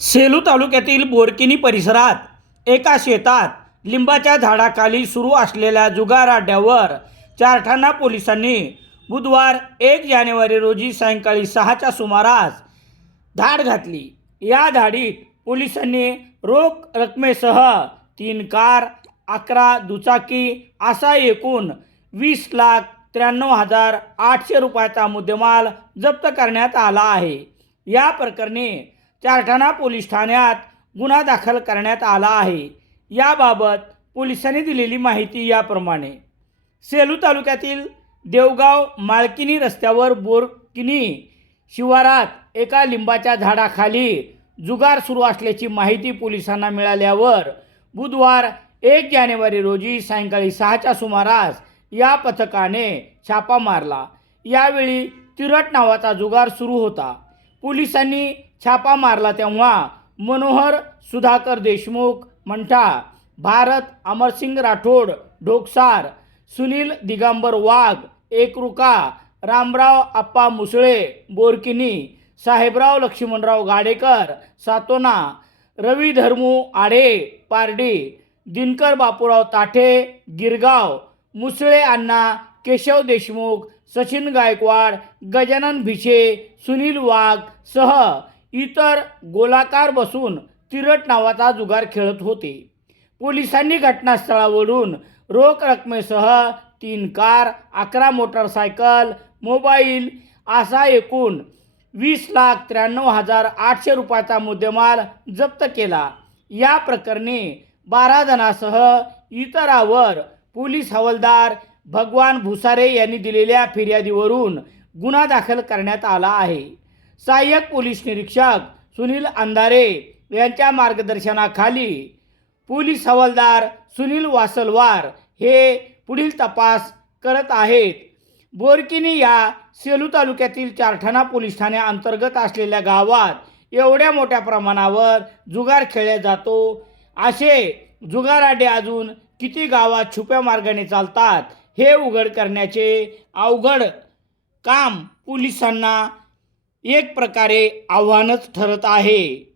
सेलू तालुक्यातील बोरकिनी परिसरात एका शेतात लिंबाच्या झाडाखाली सुरू असलेल्या जुगार अड्ड्यावर चारठाणा पोलिसांनी बुधवार एक जानेवारी रोजी सायंकाळी सहाच्या सुमारास धाड घातली. या धाडीत पोलिसांनी रोख रकमेसह तीन कार अकरा दुचाकी असा एकूण वीस लाख त्र्याण्णव हजार आठशे रुपयाचा मुद्देमाल जप्त करण्यात आला आहे. या प्रकरणी चारठाणा पोलीस ठाण्यात गुन्हा दाखल करण्यात आला आहे. याबाबत पोलिसांनी दिलेली माहिती याप्रमाणे. सेलू तालुक्यातील देवगाव माळकिनी रस्त्यावर बोरकिनी शिवारात एका लिंबाच्या झाडाखाली जुगार सुरू असल्याची माहिती पोलिसांना मिळाल्यावर बुधवार एक जानेवारी रोजी सायंकाळी सहाच्या सुमारास या पथकाने छापा मारला. यावेळी तिरट नावाचा जुगार सुरू होता. पोलिसांनी छापा मारला तेव्हा मनोहर सुधाकर देशमुख म्हणटा भारत अमरसिंग राठोड ढोकसार सुनील दिगंबर वाघ एकरुका रामराव आप्पा मुसळे बोरकिनी साहेबराव लक्ष्मणराव गाडेकर सातोना रवी धर्मू आढे पारडी दिनकर बापूराव ताठे गिरगाव मुसळे अण्णा केशव देशमुख सचिन गायकवाड गजानन भिशे सुनील वाघ सह इतर गोलाकार बसून तिरट नावाचा जुगार खेळत होते. पोलिसांनी घटनास्थळावरून रोख रकमेसह तीन कार अकरा मोटरसायकल मोबाईल असा एकूण वीस लाख त्र्याण्णव हजार आठशे रुपयाचा मुद्देमाल जप्त केला. या प्रकरणी बारा जणांसह इतरावर पोलीस हवालदार भगवान भुसारे यांनी दिलेल्या फिर्यादीवरून गुन्हा दाखल करण्यात आला आहे. सहाय्यक पोलीस निरीक्षक सुनील अंधारे यांच्या मार्गदर्शनाखाली पोलीस हवालदार सुनील वासलवार हे पुढील तपास करत आहेत. बोरकिनी या सेलू तालुक्यातील चारठाणा पोलीस ठाण्याअंतर्गत असलेल्या गावात एवढ्या मोठ्या प्रमाणावर जुगार खेळला जातो. असे जुगार अजून किती गावात छुप्या मार्गाने चालतात हे उघड करण्याचे अवघड काम पोलिसांना एक प्रकारे आव्हानच ठरत आहे.